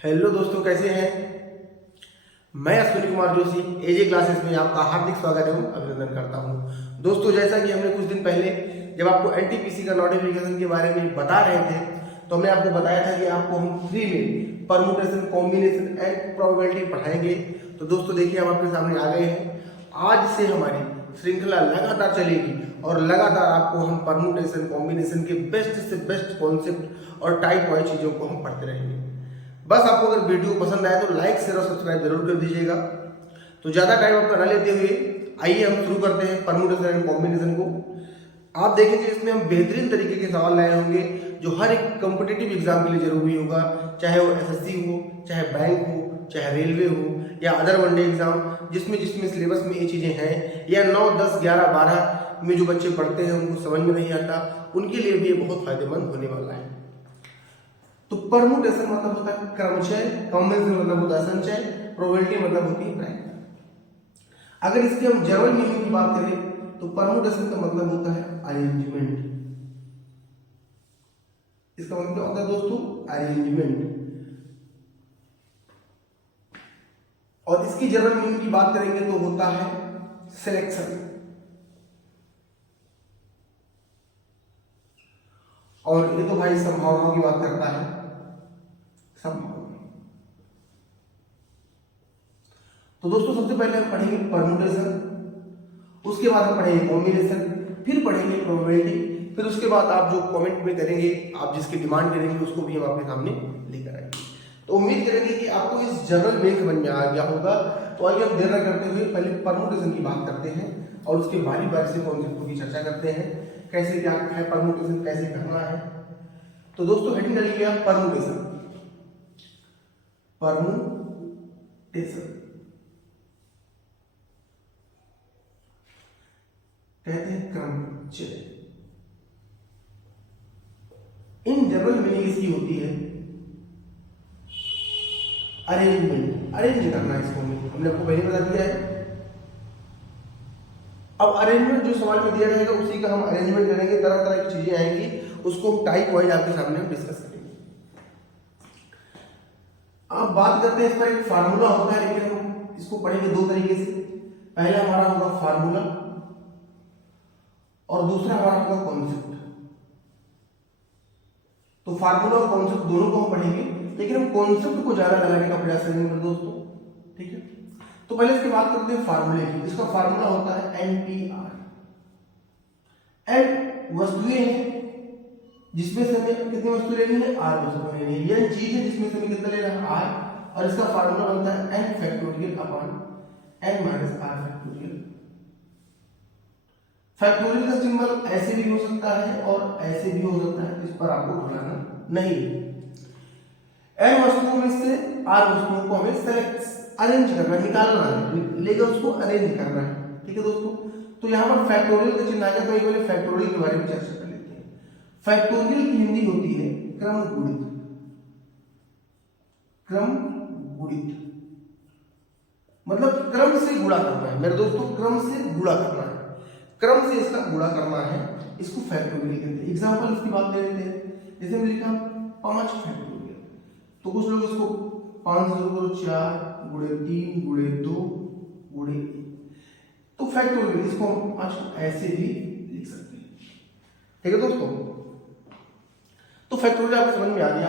Hello दोस्तों, कैसे हैं। मैं अश्विनी कुमार जोशी एजे क्लासेस में आपका हार्दिक स्वागत एवं अभिनंदन करता हूं। दोस्तों, जैसा कि हमने कुछ दिन पहले जब आपको एनटीपीसी का नोटिफिकेशन के बारे में बता रहे थे, तो हमने आपको बताया था कि आपको हम फ्री में परमुटेशन, कॉम्बिनेशन एंड प्रोबेबिलिटी पढ़ाएंगे। तो दोस्तों देखिए, हम आपके सामने आ गए हैं। आज से हमारी श्रृंखला लगातार चलेगी और लगातार आपको हम परमुटेशन, कॉम्बिनेशन के बेस्ट से बेस्ट कॉन्सेप्ट और टाइप वाइज चीज़ों को हम पढ़ते रहेंगे। बस आपको अगर वीडियो पसंद आए तो लाइक, शेयर और सब्सक्राइब जरूर कर दीजिएगा। तो ज़्यादा टाइम आपका न लेते हुए आइए हम शुरू करते हैं परमुटेशन एंड कॉम्बिनेशन को। आप देखेंगे इसमें हम बेहतरीन तरीके के सवाल लाए होंगे जो हर एक कॉम्पिटिटिव एग्जाम के लिए जरूरी होगा, चाहे वो एसएससी हो, चाहे बैंक हो, चाहे रेलवे हो या अदर वनडे एग्जाम, जिसमें सिलेबस में ये चीज़ें हैं, या 9, 10, 11, 12 में जो बच्चे पढ़ते हैं उनको समझ में नहीं आता, उनके लिए भी ये बहुत फायदेमंद होने वाला है। तो परमुटेशन मतलब होता है क्रमचय, कॉम्बिनेशन मतलब होता है संचय, प्रोबेबिलिटी मतलब होती है रैंक। अगर इसके हम जर्मन मीनिंग की बात करें तो परमुटेशन का मतलब होता है अरेंजमेंट। इसका मतलब क्या होता है दोस्तों? अरेंजमेंट। और इसकी जर्मन मीनिंग की बात करेंगे तो होता है सिलेक्शन। और ये तो भाई संभावनाओं की बात करता है, संभावना। तो दोस्तों सबसे पहले हम पढ़ेंगे परमुटेशन, उसके बाद हम पढ़ेंगे कॉम्बिनेशन, फिर पढ़ेंगे प्रोबेबिलिटी, फिर उसके बाद आप जो कमेंट में करेंगे, आप जिसकी डिमांड करेंगे उसको भी हम आपके सामने लेकर आएंगे। तो उम्मीद करेंगे कि आपको इस जनरल में समझ में आ गया होगा। तो आइए हम देर न करते हुए पहले परमुटेशन की बात करते हैं और उसके बारी बारी से कॉन्सेप्टों की चर्चा करते हैं, कैसे क्या है परमुटेशन, कैसे करना है। तो दोस्तों हेडिंग डालिए आप परमुटेशन। परमुटेशन कहते हैं क्रमचय। इन जनरल मीनिंग इसकी होती है अरेंजमेंट, अरेंज करना। इसको हमने आपको पहले बता दिया है। अब अरेंजमेंट जो सवाल में दिया जाएगा उसी का हम अरेंजमेंट करेंगे, तरह तरह की चीजें आएंगी, उसको हम टाइप वाइज आपके सामने हम डिस्कस करेंगे। अब बात करते हैं, इसका एक फार्मूला होता है, लेकिन हम इसको पढ़ेंगे दो तरीके से। पहला हमारा होगा फार्मूला और दूसरा हमारा होगा कॉन्सेप्ट। तो फार्मूला और कॉन्सेप्ट दोनों को हम पढ़ेंगे, लेकिन हम कॉन्सेप्ट को ज्यादा लगाने का प्रयास करेंगे दोस्तों, ठीक है। तो पहले इसकी बात करते हैं फार्मूले की। इसका फार्मूला होता है एनपीआर। एन वस्तुएं हैं जिसमें से हमें कितनी वस्तु लेनी है? आर वस्तुएं लेनी है। यह चीज है जिसमें से हमें कितना लेना है? आर। और इसका फार्मूला बनता है N factorial upon N minus R factorial. Factorial का सिंबल ऐसे भी हो सकता है और ऐसे भी हो सकता है, इस पर आपको घबराना नहीं। एन वस्तुओं में से आर वस्तुओं को हमें सेलेक्ट, अरेंज करना है, निकालना है, लेकिन उसको अरेंज करना है, ठीक है दोस्तों। तो यहाँ पर फैक्टोरियल का चिन्ह आ गया, तो एक पहले फैक्टोरियल के बारे में चर्चा कर लेते हैं। फैक्टोरियल की हिंदी होती है क्रम गुणित। क्रम गुणित मतलब क्रम से गुणा करना है मेरे दोस्तों, क्रम से गुणा करना है, क्रम से इसका गुणा करना है, इसको फैक्टोरियल कहते हैं। एग्जांपल इसकी बात ले लेते हैं। जैसे मैंने लिखा 5 फैक्टोरियल, तो कुछ लोग इसको 5 से शुरू करो, 4 गुणे 3 गुणे 2 गुणे 1, तो फैक्टोरियल इसको हम आज ऐसे भी लिख सकते हैं, ठीक है दोस्तों। तो फैक्टोरियल आपको समझ में आ गया।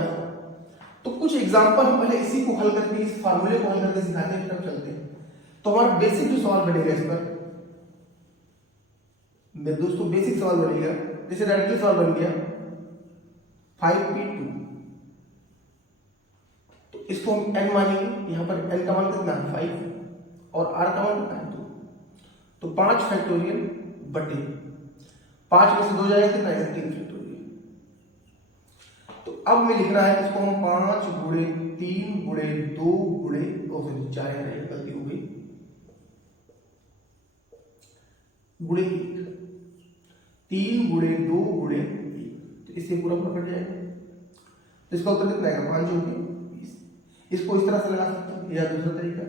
तो कुछ एग्जांपल हम पहले इसी को हल करके, इस फार्मूले को हल करके सिखाते हैं, फिर चलते हैं। तो हमारा बेसिक जो सवाल बनेगा इस पर मेरे दोस्तों, बेसिक सवाल बनेगा, जैसे डायरेक्टली सवाल बन गया 5p2, तो इसको हम n मानेंगे। यहां पर n का मान कितना है? 5 और r का मान कितना है? 2। तो 5 फैक्टोरियल बटे 5 में से 2 जाएगा कितना है? 3 फैक्टोरियल। तो अब में लिखना है इसको हम 5 गुणे 3 गुणे 2 गुणे 4 है, गलती हो गई, गुणे 1, 3 गुणे 2 गुणे 1, तो इससे पूरा पूरा कट जाएगा। तो इसका उत्तर कितना आएगा? 5 होगी 20। इसको इस तरह से लगा सकते हैं या दूसरा तरीका,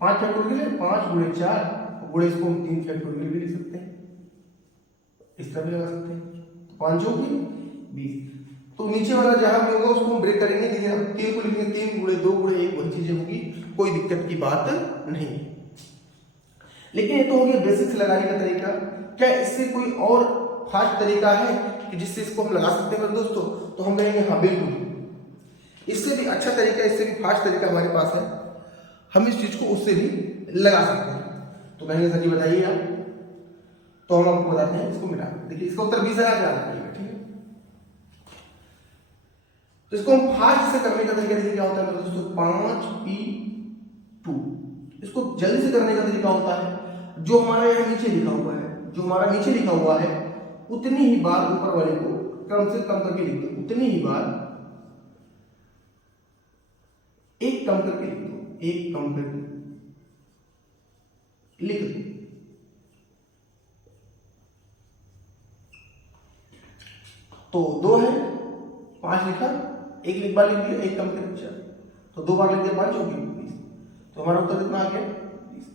5 फैक्टोरियल है, 5 गुणे 4 गुणे इसको हम 3 फैक्टोरियल भी लिख सकते हैं, इस तरह भी लगा सकते हैं। 5 होगी 20। तो नीचे वाला जहां भी होगा उसको हम ब्रेक करेंगे। देखिए अब 3 को लिखेंगे, 3 गुणे 2 गुणे 1 वही चीजें होगी, कोई दिक्कत की बात नहीं। लेकिन ये तो हो गया बेसिक्स लगाने का तरीका। क्या इससे कोई और फास्ट तरीका है कि जिससे इसको हम लगा सकते हैं मेरे दोस्तों? तो हम कहेंगे हाँ बिल्कुल, इससे भी अच्छा तरीका, इससे भी फास्ट तरीका हमारे पास है, हम इस चीज को उससे भी लगा सकते हैं। तो कहेंगे सर जी बताइए आप, तो हम आपको बताते हैं इसको मिला। देखिए इसका उत्तर 20,000 आना चाहिए, ठीक है। तो इसको हम फास्ट से करने का तरीका देखिए क्या होता है मेरे दोस्तों, 5p2। इसको जल्दी से करने का तरीका होता है जो हमारा यहाँ नीचे लिखा हुआ है, जो हमारा नीचे लिखा हुआ है उतनी ही बार ऊपर वाले को कम से कम करके लिख दो, उतनी ही बार एक कम करके लिख दो, एक कम करके लिख दो। तो 2 है, 5 लिखा, एक बार लिख दिया, एक कम करके 4, तो 2 बार लिख दिया 5 होगी 20। तो हमारा उत्तर कितना आ गया 20।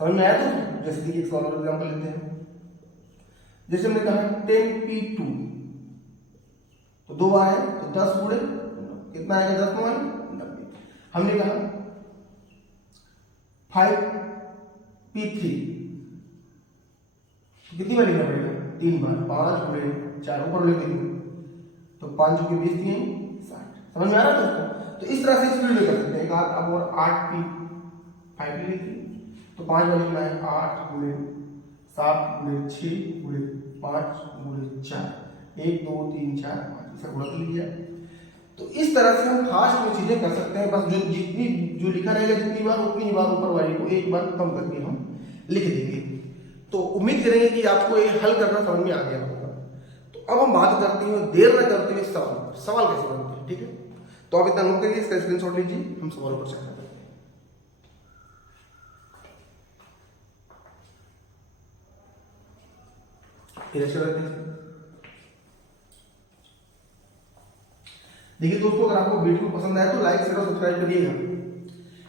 समझ में आया? तो जैसे देखिए एक और एग्जांपल लेते हैं। जैसे हमने कहा 10p2, तो 2 बार है तो 10 गुणे कितना आएगा, 10 9 90। हमने कहा 5p3, कितनी बार लिखना पड़ेगा, 3 बार, 5 गुणे 4 ऊपर लेके, तो 5 के 20 दिए 60। समझ में आ रहा है दोस्तों? तो इस तरह से स्पीड में कर सकते हैं। एक अब और 8p5 लिखिए, तो 5 बार लिखना है, 8 गुणे 7 गुणे 6 गुणे 5 गुणे 4, 1 2 3 4 5, इसे गुणा कर लिया। तो इस तरह से हम फास्ट में चीजें कर सकते हैं। बस जो लिखा रहेगा जितनी बार उतनी ही बार ऊपर वाली को एक बार कम करके हम लिख देंगे। तो उम्मीद करेंगे कि आपको ये हल करना समझ में आ गया होगा। तो अब हम बात करते हैं देर न करते हुए सवाल कैसे बनते हैं, ठीक है। तो आप इतना नोट करिए, इसका स्क्रीनशॉट लीजिए, हम सवालों पर चर्चा करते हैं। देखिए दोस्तों, अगर आपको वीडियो पसंद आया तो लाइक शेयर और सब्सक्राइब करिएगा।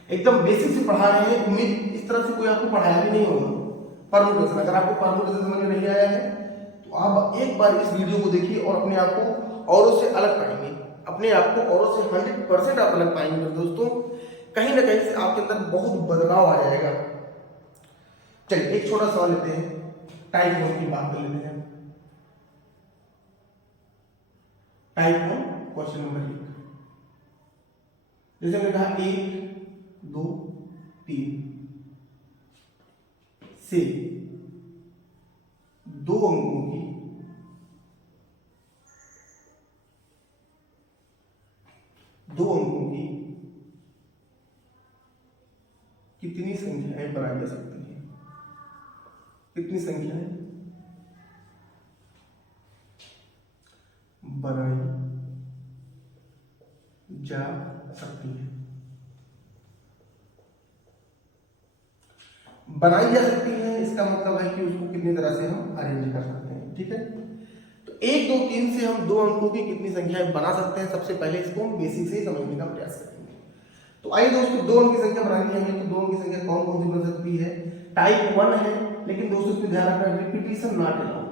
एकदम बेसिक से पढ़ा रहे हैं, उम्मीद इस तरह से कोई आपको पढ़ाया भी नहीं होगा। परमुटेशन, अगर आपको परमुटेशन समझ में नहीं आया है तो आप एक बार इस वीडियो को देखिए और अपने आप को औरों से अलग पाएंगे, अपने आप को औरों से 100% आप अलग पाएंगे मेरे दोस्तों। कहीं ना कहीं से आपके अंदर बहुत बदलाव आ जाएगा। चलिए एक छोटा सवाल लेते हैं, टाइप 1 की बात कर लेते हैं। टाइप 1 क्वेश्चन नंबर 1, जैसे हमने कहा 1 2 3 से 2 अंकों की कितनी संख्याएं बनाई जा सकती हैं? कितनी संख्याएं बनाई जा सकती है? बनाई जा सकती है इसका मतलब है कि उसको कितनी तरह से हम अरेंज कर सकते हैं, ठीक है। तो 1 2 3 से हम 2 अंकों की कितनी संख्याएं बना सकते हैं, सबसे पहले इसको हम बेसिक से ही समझने का प्रयास करेंगे। तो आइए दोस्तों, 2 अंक की संख्या बनानी है हमें, तो 2 अंक की संख्या कौन कौन सी बन सकती है? टाइप 1 है, लेकिन दोस्तों इसमें ध्यान रखना, रिपीटिशन नॉट अलाउड।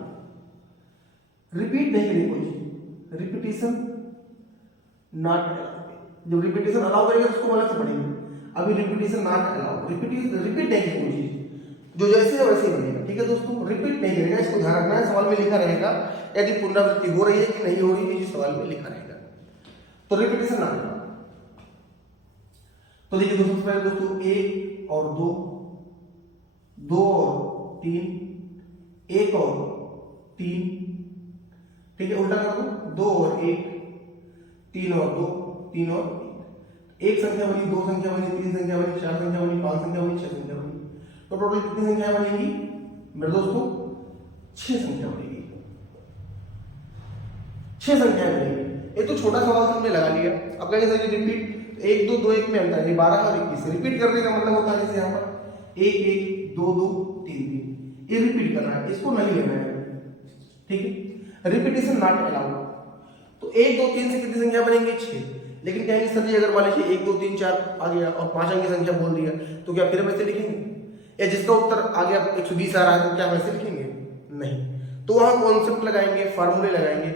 रिपीट नहीं करेंगे कोई चीज, रिपीटिशन नॉट अलाउड। जब रिपीटिशन अलाउ करेंगे तो उसको अलग से पढ़ेंगे। अभी रिपीटिशन नॉट अलाउड, रिपीट नहीं करेंगे कोई चीज, जो जैसे है वैसे ही बनेगा, ठीक है दोस्तों। रिपीट नहीं करेगा, इसको ध्यान रखना है। सवाल में लिखा रहेगा यदि पुनरावृत्ति हो रही है कि नहीं हो रही है, इस सवाल में लिखा रहेगा। तो रिपीटिशन नॉट अलाउड। तो देखिए दोस्तों, पहले दोस्तों 1 और 2, 2 और 3, 1 और 3, ठीक है। उल्टा कर दो, 2 और 1, 3 और 2, 3 और 1 संख्या बनी, 2 संख्या बनी, 3 संख्या बनी, 4 संख्या बनी, 5 संख्या बनी, 6 संख्या बनी। तो टोटल कितनी संख्या बनेगी मेरे दोस्तों? 6 संख्या बनेगी, 6 संख्या बनेगी। ये तो छोटा सवाल हमने लगा लिया। अब कहेंगे सर रिपीट, 1 2 2 1 में अंतर है, 12 और 21। रिपीट करने का मतलब होता है जैसे यहाँ पर 1 1 2 2 3 3, ये रिपीट करना है, इसको नहीं लेना है, ठीक है। Repetition not allowed. तो 1 2 3 से कितनी संख्या बनेंगी? 6। लेकिन कहेंगे सर जी अगर मान लीजिए 1 2 3 4 आ गया और 5 अंक की संख्या बोल दिया, तो क्या फिर वैसे लिखेंगे? या जिसका उत्तर आ गया 120 आ रहा है तो क्या वैसे लिखेंगे? नहीं। तो वहां कॉन्सेप्ट लगाएंगे, फार्मूले लगाएंगे।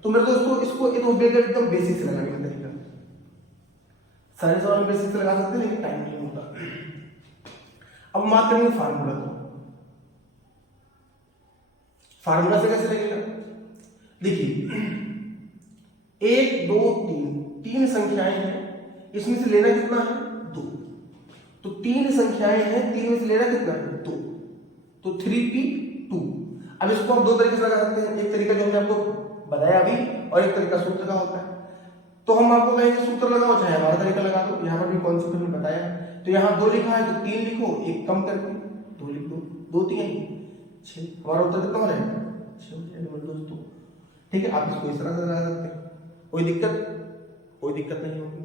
तो तो मेरे दोस्तों इसको एकदम बेसिक से लगाने का तरीका, सारे सवाल बेसिक से लगा सकते हैं लेकिन टाइम नहीं होता। अब हम बात करेंगे फार्मूला की। फार्मूला से कैसे लगेगा, देखिए 1 2 3 तीन संख्याएं हैं, इसमें से लेना कितना है 2, तो तीन संख्याएं हैं, तीन में से लेना कितना है 2, तो 3p2। अब इसको हम दो तरीके से लगा सकते हैं, एक तरीका जो हमने आपको बताया अभी और एक तरीका सूत्र का होता है। तो हम आपको कहेंगे सूत्र लगाओ चाहे हमारा तरीका लगा दो, यहाँ पर भी कॉन्सेप्ट हमने बताया। तो यहाँ 2 लिखा है तो 3 लिखो, एक कम करके 2 लिख दो, 2 3 6, हमारा उत्तर कितना हो रहेगा 6 हो जाएगा मेरे दोस्तों। ठीक है, आप इसको इस तरह से लगा सकते हैं, कोई दिक्कत नहीं होगी।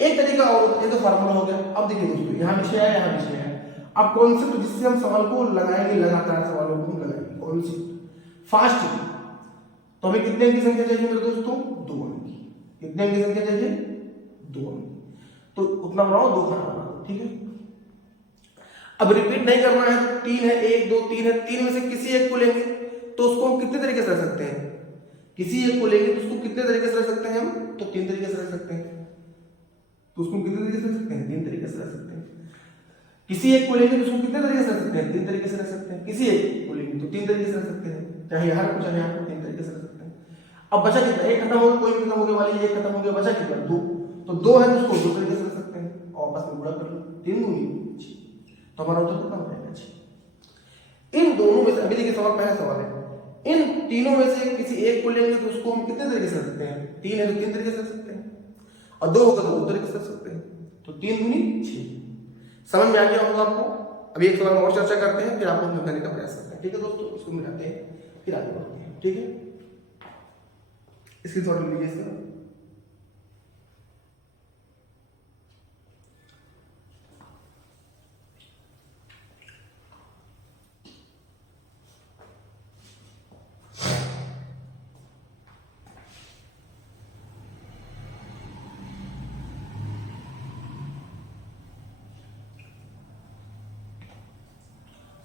एक तरीका और, ये तो फार्मूला हो गया। अब देखिए दोस्तों, यहाँ विषय है, यहाँ विषय है। अब कॉन्सेप्ट जिससे हम सवाल को लगाएंगे, लगातार सवालों को लगाएंगे, कॉन्सेप्ट फास्ट। तो हमें कितने अंक की संख्या चाहिए मेरे दोस्तों 2 अंक की। कितने अंक की संख्या चाहिए 2 अंक, तो उतना बनाओ 2 खाना बनाओ। ठीक है, अब रिपीट नहीं करना है तो 3 है 1 2 3 है, 3 में से किसी एक को लेंगे तो उसको हम कितने तरीके से रख सकते हैं, किसी एक को लेंगे तो उसको कितने तरीके से रख सकते हैं हम, तो 3 तरीके से रख सकते हैं। तो उसको कितने तरीके से रख सकते हैं 3 तरीके से रख सकते हैं। किसी एक को लेंगे तो उसको कितने तरीके से रख सकते हैं 3 तरीके से रख सकते हैं। किसी एक को लेंगे तो 3 तरीके से रख सकते हैं, चाहे यहाँ को चाहे यहाँ को 3 तरीके से रख सकते हैं। अब बचा कितना, एक खत्म हो गया, कोई खत्म हो गया वाली, एक खत्म हो गया, बचा कितना 2, तो 2 है तो उसको 2 तरीके से रख सकते हैं और आपस में गुणा कर लो, 3 दूनी 6, तो हमारा उत्तर कितना हो जाएगा 6। इन दोनों में से अभी देखिए सवाल, पहला सवाल है, इन तीनों में से किसी एक को लेंगे तो उसको हम कितने तरीके से रख सकते हैं, 3 है तो 3 तरीके से रख सकते हैं, और 2 होगा तो 2 तरीके से रख सकते हैं, तो 3 दूनी 6। समझ में आ गया होगा आपको। अभी एक सवाल और चर्चा करते हैं, फिर आपको समझाने का प्रयास करते हैं। ठीक है दोस्तों, इसको मिलाते हैं फिर आगे बढ़ते हैं। ठीक है, इसकी थोड़ा लीजिए इसका।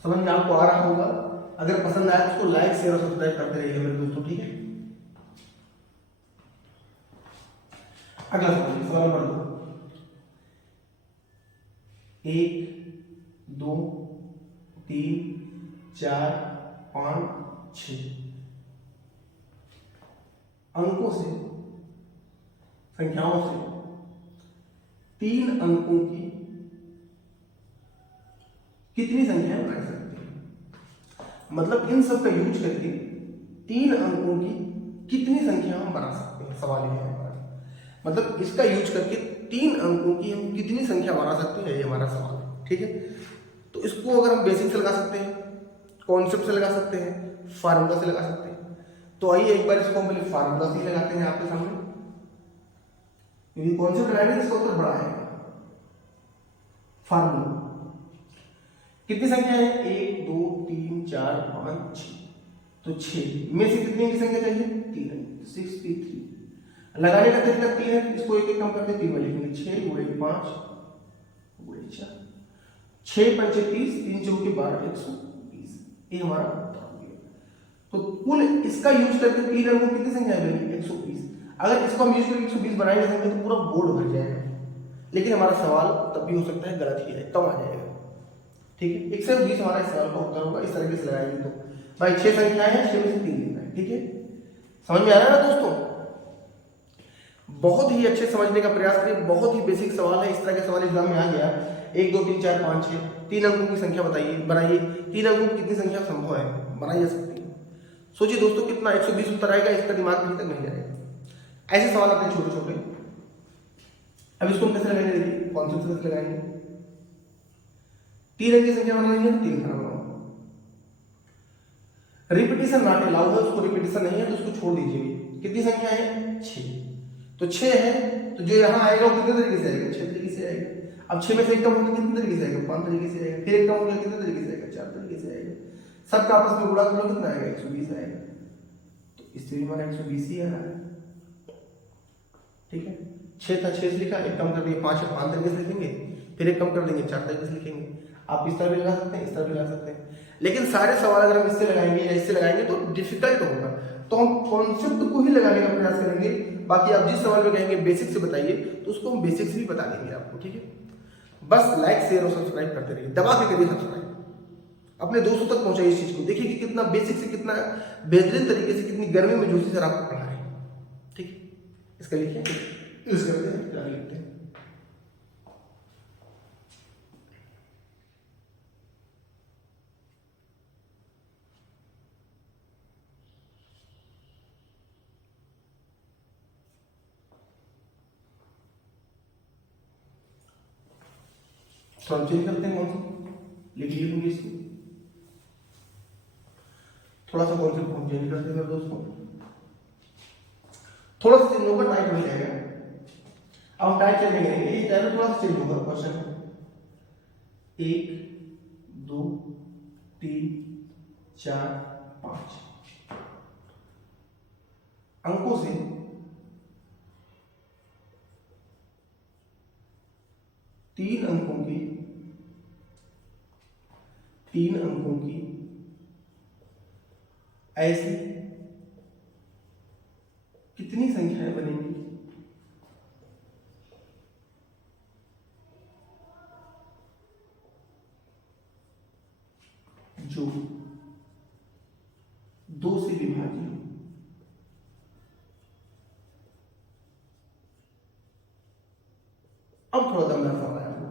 समझ में आपको आ रहा होगा। अगर पसंद आए तो उसको लाइक शेयर और सब्सक्राइब करते रहिए मेरे दोस्तों। ठीक है, अगला सवाल नंबर 2, 1 2 3 4 5 6 अंकों से, संख्याओं से 3 अंकों की कितनी संख्याएं बना सकते हैं, मतलब इन सब का यूज करके 3 अंकों की कितनी संख्या हम बना सकते हैं। सवाल ये है हमारा, मतलब इसका यूज करके 3 अंकों की हम कितनी संख्या बना सकते हैं, ये हमारा सवाल है। ठीक है, तो इसको अगर हम बेसिक से लगा सकते हैं, कॉन्सेप्ट से लगा सकते हैं, फार्मूला से लगा सकते हैं। तो आइए एक बार इसको हम पहले फार्मूला से लगाते हैं आपके सामने, क्योंकि कॉन्सेप्ट लगाएंगे इसका उत्तर बड़ा है। फार्मूला, कितनी संख्या है 1 2 3 4 5 6, तो 6 में से कितने की संख्या चाहिए 3 है, 6p3। लगाने का तरीका 3 है, इसको एक एक कम करके 3 में लिखेंगे, 6 गुणे 5 गुणे 4, 6 पंचे 30, 3 चौके 12, 120। ये हमारा उत्तर हो गया। तो कुल इसका यूज करके 3 अंकों कितनी संख्या बनेगी 120। अगर इसको हम यूज करके 120 बनाएंगे तो पूरा बोर्ड भर जाएगा, लेकिन हमारा सवाल तब भी हो सकता है गलत ही है, कम आ जाएगा। ठीक है, 120 हमारा इस सवाल का उत्तर होगा। इस तरीके से लगाएंगे तो भाई 6 संख्याएं हैं, 6 में से 3 लेना है। ठीक है, समझ में आ रहा है ना दोस्तों। बहुत ही अच्छे समझने का प्रयास करिए, बहुत ही बेसिक सवाल है। इस तरह के सवाल एग्जाम में आ गया 1 2 3 4 5 6, 3 अंकों की संख्या बताइए, बनाइए। 3 अंकों की कितनी संख्या संभव है, बनाई जा सकती है। सोचिए दोस्तों कितना 120 उत्तर आएगा, इसका दिमाग कहीं तक नहीं जाएगा। ऐसे सवाल आते हैं छोटे छोटे। अब इसको हम कैसे लगाएंगे, देखिए कॉन्सेप्ट से कैसे लगाएंगे। 3 अंक की संख्या बनानी है, 3 खाना बनाओ। रिपीटिशन नॉट अलाउड है, उसको रिपीटिशन नहीं है तो उसको छोड़ दीजिए। कितनी संख्या है 6, तो 6 है तो जो यहाँ आएगा वो कितने तरीके से आएगा 6 तरीके से आएगा। अब 6 में से एक कम होगा कितने तरीके से आएगा 5 तरीके से आएगा, फिर एक कम हो गया कितने तरीके से आएगा 4 तरीके से आएगा। सबका आपस में गुणा करो कितना आएगा 120 आएगा, तो इससे भी हमारा 120 ही आ रहा है। ठीक है, 6 था 6 से लिखा, एक कम कर दिया 5 है 5 तरीके से लिखेंगे, फिर एक कम कर देंगे 4 तरीके से लिखेंगे। आप इस तरह भी लगा सकते हैं, इस तरह भी लगा सकते हैं, लेकिन सारे सवाल अगर हम इससे लगाएंगे या इससे लगाएंगे तो डिफिकल्ट होगा। तो हम कॉन्सेप्ट को ही लगाने का प्रयास करेंगे। बाकी आप जिस सवाल में कहेंगे बेसिक से बताइए तो उसको हम बेसिक से भी बता देंगे आपको, ठीक है। बस लाइक शेयर और सब्सक्राइब करते रहिए, दबा के करिए सब्सक्राइब, अपने दोस्तों तक पहुंचाइए इस चीज को। देखिए कि कितना बेसिक से कितना बेहतरीन तरीके से, कितनी गर्मी में जोशी सर आपको पढ़ा रहे हैं, ठीक है। इसका लिखिए, इसका लिखते हैं। तो हम चेंज करते हैं, कौन सा लिख लिए इसको, थोड़ा सा कॉन्सेप्ट हम चेंज करते हैं मेरे दोस्तों, थोड़ा सा चेंज होगा, टाइप हो जाएगा। अब हम टाइप चेंज करेंगे, ये टाइप थोड़ा सा चेंज होगा क्वेश्चन। 1 2 3 4 5 अंकों से 3 अंकों की ऐसी कितनी संख्याएं बनेंगी जो 2 से विभाज्य हो। अब थोड़ा दमदार सवाल है आपको।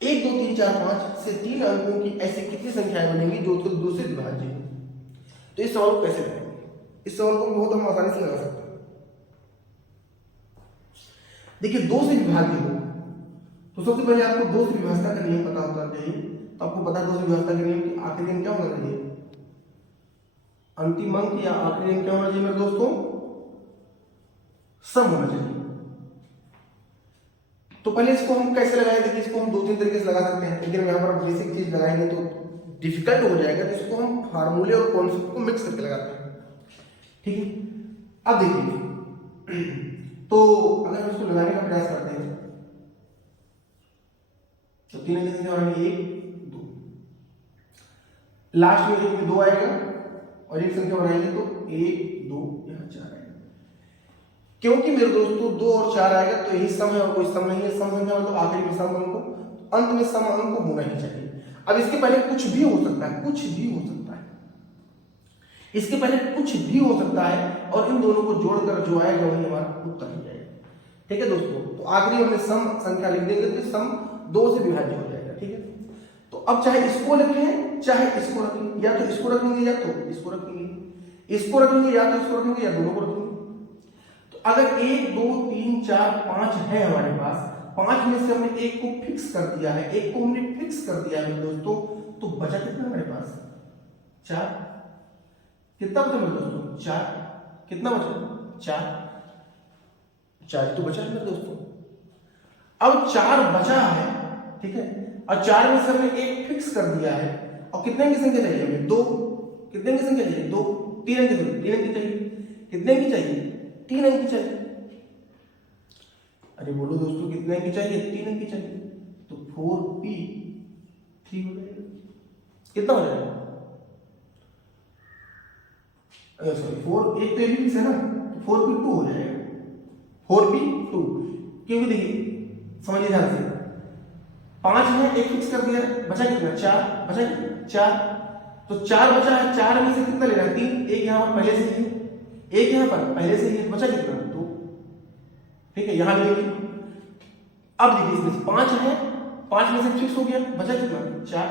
1 2 3 4 5 से 3 अंकों की ऐसी कितनी संख्याएं बनेंगी जो 2 से विभाज्य हो। तो इस सवाल को कैसे लगाएंगे? इस सवाल को बहुत हम आसानी से लगा सकते हैं। देखिए 2 से विभाज्य हो तो सबसे पहले आपको 2 से विभाजता का नियम पता होना चाहिए। तो आपको पता है 2 से विभाजता का नियम कि आखिरी अंक क्या होना चाहिए, अंतिम अंक या आखिरी अंक क्या होना चाहिए मेरे दोस्तों, सम होना चाहिए। तो पहले इसको हम कैसे लगाएं? देखिए इसको हम 2-3 तरीके से लगा सकते हैं, लेकिन यहाँ पर बेसिक चीज लगाएंगे तो डिफिकल्ट हो जाएगा। तो इसको हम फार्मूले और कॉन्सेप्ट को मिक्स करके लगाते हैं, ठीक है। अब देखिए तो अगर हम इसको लगाने का प्रयास करते हैं तो 3 अंक संख्या बनाएंगे 1 2, लास्ट में जो 2 आएगा और एक संख्या बनाएंगे तो 1 2 यहाँ 4 आएगा। क्योंकि मेरे दोस्तों 2 और 4 आएगा तो यही सम है और कोई सम नहीं है। सम संख्या मतलब आखिरी में सम अंक, अंत में सम अंक होना ही चाहिए। अब इसके पहले कुछ भी हो सकता है, कुछ भी हो सकता है, इसके पहले कुछ भी हो सकता है और इन दोनों को जोड़कर जो आएगा वही हमारा उत्तर हो जाएगा, ठीक है दोस्तों। तो आखिरी हमने सम संख्या लिख देंगे तो सम 2 से विभाज्य हो जाएगा, ठीक है। तो अब चाहे इसको लिखें चाहे इसको रखेंगे, या तो इसको रखेंगे या तो इसको रखेंगे, इसको रखेंगे या तो इसको रखेंगे या दोनों को रखेंगे। तो अगर 1 2 3 4 5 है हमारे पास, 5 में से हमने एक को फिक्स कर दिया है, एक को हमने फिक्स कर दिया है दोस्तों, तो बचा कितना हमारे पास 4। कितना बचा मेरे दोस्तों 4, कितना बचा 4 तो बचा है मेरे दोस्तों। अब 4 बचा है, ठीक है, और 4 में से हमने एक फिक्स कर दिया है और कितने की संख्या चाहिए हमें 2, कितने की संख्या चाहिए 2, 3 अंक की चाहिए, कितने की चाहिए 3 अंक की चाहिए। अरे बोलो दोस्तों कितने की चाहिए 3 अंक की चाहिए, तो 4p3 हो जाएगा। कितना हो जाएगा सॉरी 4 एक तो ये फिक्स है ना, तो 4p2 हो जाएगा, 4p2। क्योंकि देखिए समझिए ध्यान से, 5 है एक फिक्स कर दिया, बचा कितना 4, बचा 4, तो 4 बचा है, 4 में से कितना लेना 3, एक यहां पर पहले से ही, एक यहां पर पहले से ही, बचा कितना 2, ठीक है, यहां लेंगे। अब देखिए इसमें 5 है, 5 में से फिक्स हो गया, बचा कितना 4,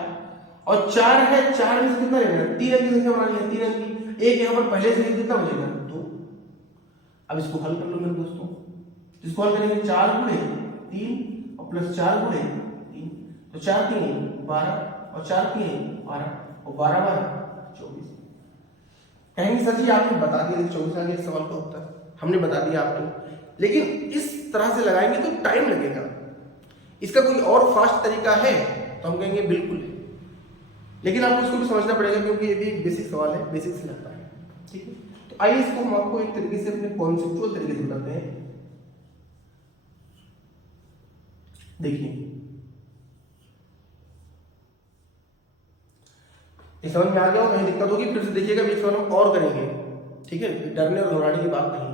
और 4 है, 4 में से कितना लेना है 3 अंक की संख्या बनानी है, 3 अंक की, एक यहां पर पहले से ही, कितना बचेगा 2। अब इसको हल कर लो मेरे दोस्तों, इसको हल करेंगे 4 गुणे 3 और प्लस 4 गुणे 3, तो 4 3 12 और 4 3 12 और 12 12 24। कहेंगे सर जी आपने बता दिया 24 आगे सवाल का उत्तर हमने बता दिया आपको, लेकिन इस तरह से लगाएंगे तो टाइम लगेगा। इसका कोई और फास्ट तरीका है तो हम कहेंगे बिल्कुल है, लेकिन आपको इसको भी समझना पड़ेगा क्योंकि ये भी एक बेसिक सवाल है, बेसिक से लगता है, ठीक है। तो आइए इसको हम आपको एक तरीके से अपने कॉन्सेप्चुअल तरीके से बताते हैं। देखिए ये समझ में आ गया हो, कहीं दिक्कत होगी फिर से देखिएगा, बीच में हम और करेंगे। ठीक है, डरने और घबराने की बात नहीं।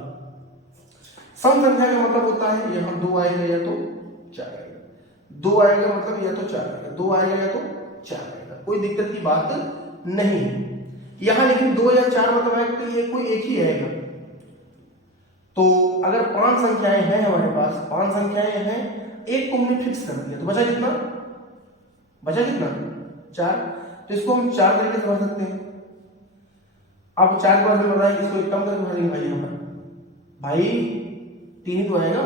सम संख्या का मतलब होता है यहाँ 2 आएगा या तो 4 आएगा, 2 आएगा मतलब या तो 4 आएगा, 2 आएगा या तो 4 आएगा, कोई दिक्कत की बात नहीं। यहाँ लेकिन 2 या 4 मतलब है कि ये कोई एक ही आएगा। तो अगर 5 संख्याएं हैं हमारे पास, 5 संख्याएं हैं, एक को हमने फिक्स कर दिया तो बचा कितना, 4। तो इसको हम 4 तरीके से भर सकते हैं। अब 4 के बाद बताया कि इसको एक कम करके भरेंगे भाई, यहाँ पर भाई 3 ही तो आएगा,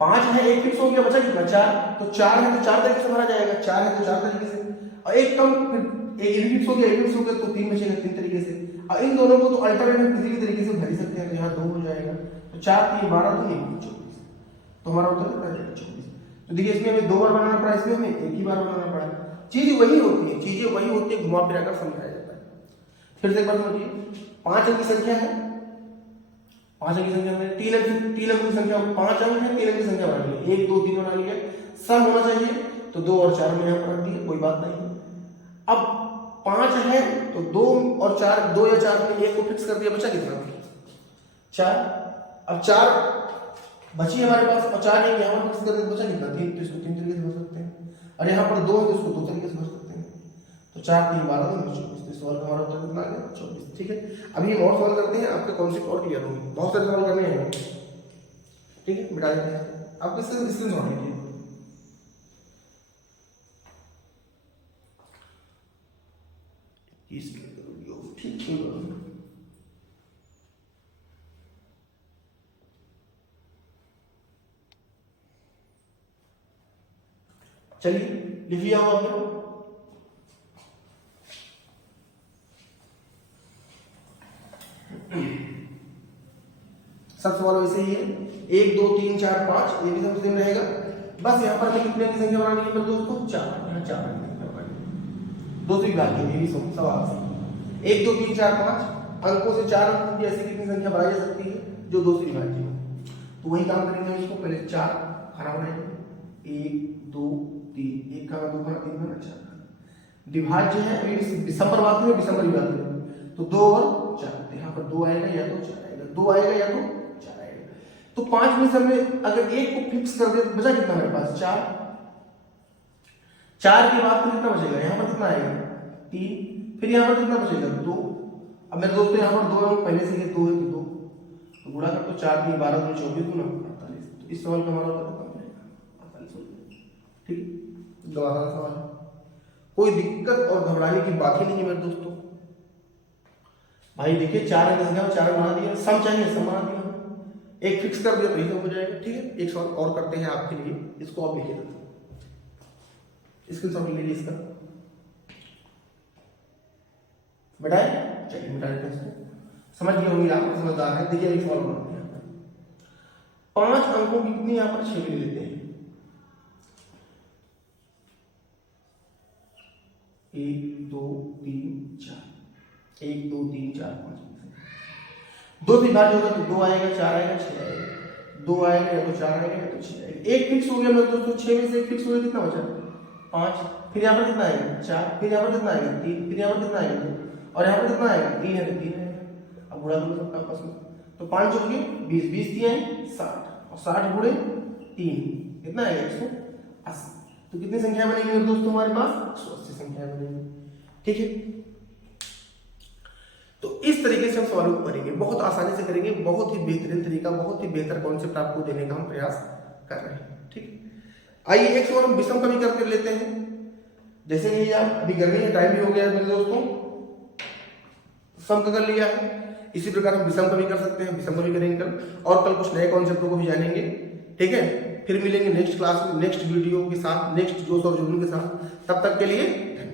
5 है, एक फिक्स हो गया, बचा कितना 4। तो 4 है तो 4 तरीके से भरा जाएगा, 4 है तो 4 तरीके से, और एक कम, फिर एक फिक्स हो गया, एक फिक्स हो गया, तो 3 बचेगा 3 तरीके से। और इन दोनों को तो अल्टरनेटिव किसी भी तरीके से भर ही सकते हैं। तो यहाँ 2 हो जाएगा, तो 4 3 12 तो 24, तो हमारा उत्तर कितना आ जाएगा 24। तो देखिए इसमें हमें 2 बार बनाना पड़ा, इसमें हमें एक ही बार बनाना पड़ा। चीजें वही होती है, चीजें वही होती है, घुमा फिरा कर समझाया जाता है। फिर से एक बार समझिए, 5 अंक की संख्या है, 5 अंक की संख्या में 3 अंक की संख्या, 5 अंक है, 3 अंक की संख्या बना ली, 1 2 3 बना लिया, सम होना चाहिए, तो 2 और 4 में यहाँ पर रख दिया, कोई बात नहीं। अब 5 है तो 2 और 4, 2 या 4 में 1 को फिक्स कर दिया, बचा कितना 4। अब 4 बची हमारे पास, और 4 नहीं यहाँ पर फिक्स कर दिया, बचा कितना 3। तो इसको 3 तरीके से भर सकते हैं, और यहाँ पर 2 है तो इसको 2 तरीके से भर सकते हैं। तो 4 3 12 तो 24। इस सवाल का हमारा उत्तर कितना आ गया 24। ठीक है, अभी हम और सवाल करते हैं, आपके कॉन्सेप्ट और क्लियर होंगे, बहुत सारे सवाल करने हैं। ठीक है, मिटा देते हैं, आप इससे स्क्रीनशॉट लीजिए। ठीक है, चलिए लिख लिया हो आपने। सब सवाल वैसे ही है, 1 2 3 4 5, ये भी सब सेम रहेगा। बस यहाँ पर हमें कितने की संख्या बनानी है दोस्तों, 4। यहाँ 4 की संख्या बनानी, दो से विभाज्य है, ये भी सवाल से 1 2 3 4 5 अंकों से 4 अंकों की ऐसी कितनी संख्या बनाई जा सकती है जो 2 से विभाज्य हो। तो वही काम करेंगे हम इसको, पहले 4 खाना बनाएंगे, 1 2 3, 1 खाना 2 खाना 3 खाना 4 खाना। विभाज्य है, अभी दिसंबर बात है, दिसंबर की बात है, तो 2 और 4, यहाँ पर 2 आएगा या तो 4 आएगा, 2 आएगा या तो 4 आएगा। तो 5 में से हमने अगर 1 को फिक्स कर दे तो बचा कितना हमारे पास 4। 4 के बाद कितना बचेगा, यहाँ पर कितना आएगा 3, फिर यहाँ पर कितना बचेगा 2। अब मेरे दोस्तों यहाँ पर 2 है, पहले से ये 2 है तो 2, तो गुणा कर तो 4 3 12 2 24 गुना 48। तो इस सवाल का हमारा उत्तर कितना हो जाएगा 48 हो जाएगा। ठीक, दोबारा सवाल, कोई दिक्कत और घबराने की बात ही नहीं है मेरे दोस्तों। भाई देखिए 4 अंक संख्या 4 बना दिया, सम चाहिए सम बना दिया, एक फिक्स कर दिया तो ये हो जाएगा। ठीक है, एक सवाल और करते हैं आपके लिए, इसको आप लिखिए, स्क्रीनशॉट ले लीजिए इसका, मिटाए, चलिए मिटा देते हैं इसको। समझ गए होंगे आप, समझदार है। देखिए एक सवाल बनाते हैं, 5 अंकों की कितनी यहाँ पर 6 ले लेते हैं, 1 2 3 4, 1 2 3 4 5, 2 से विभाज्य होगा तो 2 आएगा 4 आएगा 6 आएगा, 2 आएगा या तो 4 आएगा या तो 6 आएगा। एक फिक्स हो गया मेरे दोस्तों, 6 में से एक फिक्स हो गया, कितना बचा 5, फिर यहाँ पर कितना आएगा 4, फिर यहाँ पर कितना आएगा 3, फिर यहाँ पर कितना आएगा 2, और यहाँ पर कितना आएगा 3 है तो 3 आएगा। अब गुणा दो सबका आपस में, तो 5 चौक 20, 20 दिए 60, और 60 गुणे 3 कितना आएगा 180। तो कितनी संख्या बनेगी मेरे दोस्तों हमारे पास 180 संख्या बनेगी। ठीक है, तो इस तरीके से हम सवालों को करेंगे, बहुत आसानी से करेंगे, बहुत ही बेहतरीन तरीका, बहुत ही बेहतर कॉन्सेप्ट आपको देने का हम प्रयास कर रहे हैं। ठीक, आइए एक सवाल हम विषम का भी करके लेते हैं। जैसे ये आप अभी गर्मी है, टाइम भी हो गया है मेरे दोस्तों, सम का कर लिया है, इसी प्रकार हम विषम का भी कर सकते हैं, विषम का भी करेंगे कल, और कल कुछ नए कॉन्सेप्टों को भी जानेंगे। ठीक है, फिर मिलेंगे नेक्स्ट क्लास में, नेक्स्ट वीडियो के साथ, नेक्स्ट जोश और जुनून के साथ। तब तक के लिए धन्यवाद।